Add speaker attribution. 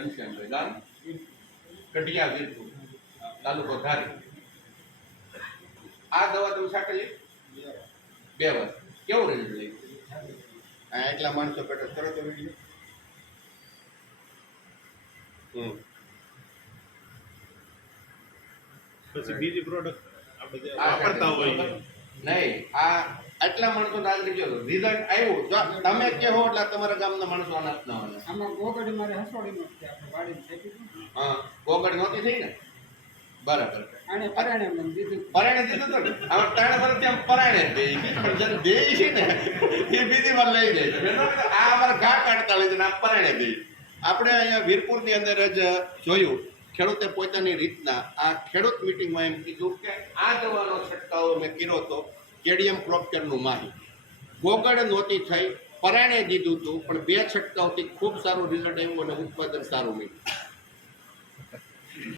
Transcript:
Speaker 1: ઘનશ્યામભાઈ લાલ. કઢિયા વીરપુર તાલુકો ધારી આ દવા તમે છાંટેલી બે વાર. કેવું રિઝલ્ટ લઈ આ એટલા માણસો પેટે તરત વીડિયો હમ.
Speaker 2: પછી બીજી પ્રોડક્ટ આપણે વાપરતા હોઈએ
Speaker 1: નહીં આ આટલા માણસો નાગરિક જો રિઝલ્ટ આવ્યું જો તમે કહો એટલે તમારા ગામના માણસો અનાજ ના હોય
Speaker 3: આમાં ગોગડી મારે હસોડી નથી આપણે
Speaker 1: હા ગોગડી નહોતી થઈ ને? બરાબર.
Speaker 3: આને પરાણે મને દીધું.
Speaker 1: પરાણે દીધું તો હવે ત્રણ વર્ષથી આમ પરાણે જ દે પણ જ્યારે દે છે ને એ બીજી વાર લઈ જાય આ અમારે ઘા કાઢતા લઈ જાય આ પરાણે દે આપણે અહીંયા વીરપુરની અંદર જ જોયું ખેડૂતે પોતાની રીતના આ ખેડૂત મિટિંગમાં એમ કીધું કે આ દવાનો છંટકાવ મેં કર્યો હતો. કેડિયમ ક્રોપકેરનું માહી ગોગળ નહોતી થઈ, પરાણે દીધું હતું પણ બે છંટકાવથી ખૂબ સારું રિઝલ્ટ આવ્યું અને ઉત્પાદન સારું મળ્યું.